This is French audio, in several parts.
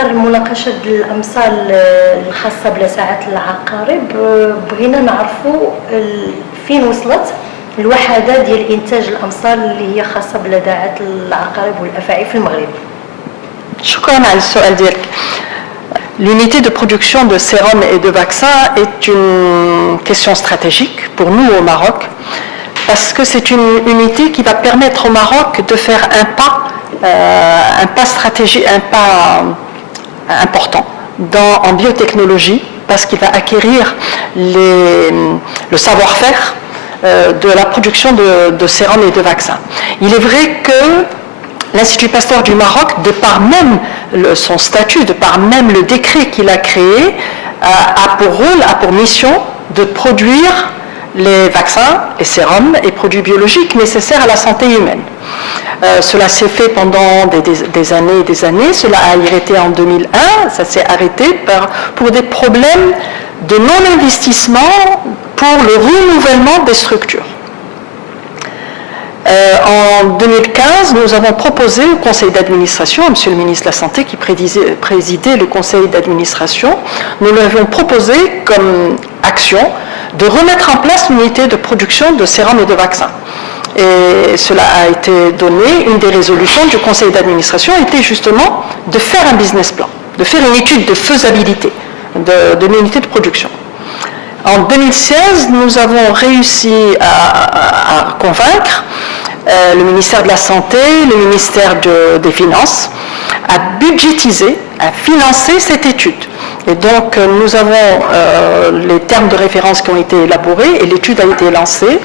إطار المناقشة الأمثال الخاصة بلساعات العقارب بغينا نعرفوا فين وصلت الوحدة ديال إنتاج الأمثال اللي هي خاصة بلداعات العقارب والأفاعي في المغرب. شكرا على السؤال ديالك. L'unité de production de sérum et de vaccins est une question stratégique pour nous au Maroc, parce que c'est une unité qui va permettre au Maroc de faire un pas stratégique, un pas important en biotechnologie, parce qu'il va acquérir le savoir-faire de la production de sérum et de vaccins. Il est vrai que l'Institut Pasteur du Maroc, de par même son statut, de par même le décret qu'il a créé, a pour rôle, a pour mission de produire les vaccins, les sérums et produits biologiques nécessaires à la santé humaine. Cela s'est fait pendant des années et des années. Cela a arrêté en 2001. Ça s'est arrêté pour des problèmes de non-investissement pour le renouvellement des structures. En 2015, nous avons proposé au conseil d'administration, à monsieur le ministre de la Santé qui présidait le conseil d'administration, nous lui avions proposé comme action de remettre en place l'unité de production de sérum et de vaccins. Et cela a été donné, une des résolutions du conseil d'administration était justement de faire un business plan, de faire une étude de faisabilité de l'unité de production. En 2016, nous avons réussi à convaincre le ministère de la Santé, le ministère des Finances, à budgétiser, à financer cette étude. Et donc, nous avons les termes de référence qui ont été élaborés et l'étude a été lancée.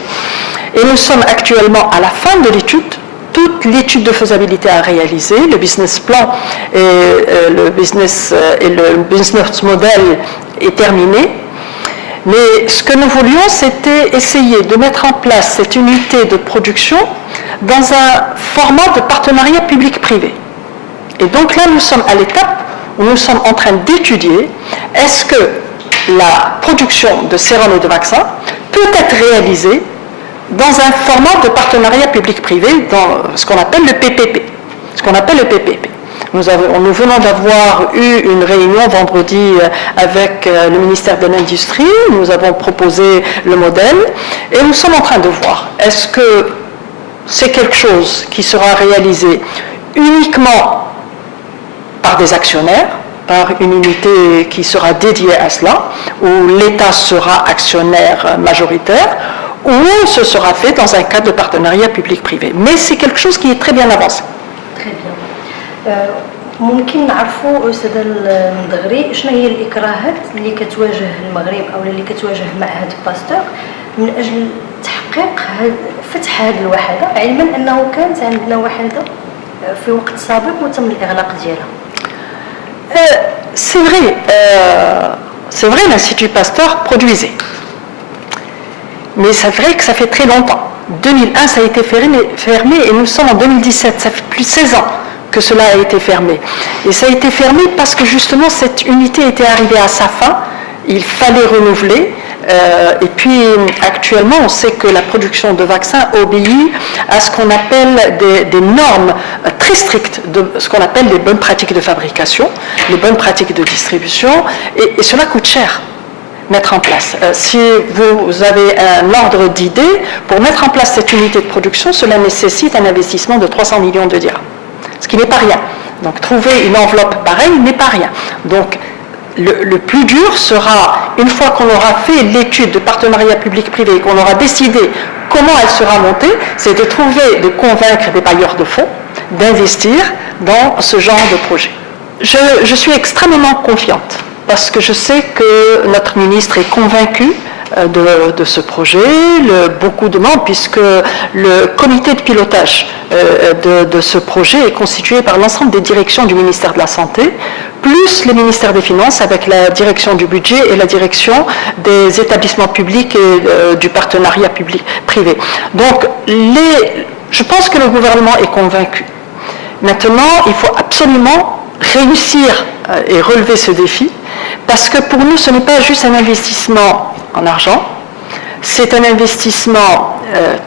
Et nous sommes actuellement à la fin de l'étude. Toute l'étude de faisabilité à réaliser, le business plan et le business model est terminé. Mais ce que nous voulions, c'était essayer de mettre en place cette unité de production dans un format de partenariat public-privé. Et donc là, nous sommes à l'étape où nous sommes en train d'étudier est-ce que la production de sérum et de vaccins peut être réalisée dans un format de partenariat public-privé, dans ce qu'on appelle le PPP. Nous venons d'avoir eu une réunion vendredi avec le ministère de l'Industrie, nous avons proposé le modèle et nous sommes en train de voir est-ce que c'est quelque chose qui sera réalisé uniquement par des actionnaires, par une unité qui sera dédiée à cela, où l'État sera actionnaire majoritaire, ou ce sera fait dans un cadre de partenariat public-privé. Mais c'est quelque chose qui est très bien avancé. Très bien. ممكن نعرفوا أستاذ المدغري شنو هي الإكراهات اللي كتواجه المغرب أو اللي كتواجه معهد باستور من أجل تحقيق فتح هذه الوحدة، علما أنه كانت عندنا وحدة في وقت سابق وتم الإغلاق ديالها. C'est vrai, l'Institut Pasteur produisait. Mais c'est vrai que ça fait très longtemps. 2001, ça a été fermé et nous sommes en 2017, ça fait plus de 16 ans que cela a été fermé. Et ça a été fermé parce que justement cette unité était arrivée à sa fin, il fallait renouveler. Et puis actuellement, on sait que la production de vaccins obéit à ce qu'on appelle des normes très strictes, de ce qu'on appelle les bonnes pratiques de fabrication, les bonnes pratiques de distribution, et cela coûte cher. Mettre en place. Si vous avez un ordre d'idée, pour mettre en place cette unité de production, cela nécessite un investissement de 300 millions de dirhams, ce qui n'est pas rien. Donc trouver une enveloppe pareille n'est pas rien. Donc le plus dur sera, une fois qu'on aura fait l'étude de partenariat public-privé et qu'on aura décidé comment elle sera montée, c'est de convaincre des bailleurs de fonds d'investir dans ce genre de projet. Je suis extrêmement confiante parce que je sais que notre ministre est convaincu de ce projet, beaucoup de membres, puisque le comité de pilotage de ce projet est constitué par l'ensemble des directions du ministère de la Santé, plus le ministère des Finances avec la direction du budget et la direction des établissements publics et du partenariat public-privé. Donc, je pense que le gouvernement est convaincu. Maintenant, il faut absolument réussir et relever ce défi, parce que pour nous, ce n'est pas juste un investissement en argent, c'est un investissement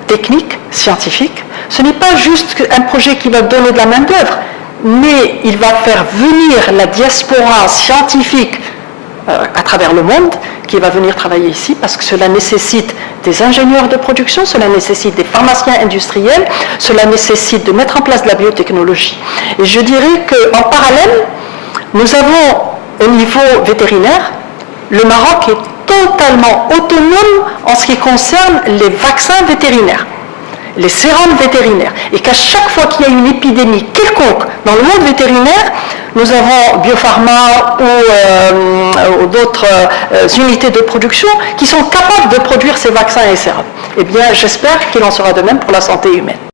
technique, scientifique. Ce n'est pas juste un projet qui va donner de la main-d'œuvre, mais il va faire venir la diaspora scientifique à travers le monde qui va venir travailler ici parce que cela nécessite des ingénieurs de production, cela nécessite des pharmaciens industriels, cela nécessite de mettre en place de la biotechnologie. Et je dirais qu'en parallèle, nous avons au niveau vétérinaire, le Maroc est totalement autonome en ce qui concerne les vaccins vétérinaires, les sérums vétérinaires, et qu'à chaque fois qu'il y a une épidémie quelconque dans le monde vétérinaire, nous avons Biopharma ou d'autres unités de production qui sont capables de produire ces vaccins et sérums. Eh bien, j'espère qu'il en sera de même pour la santé humaine.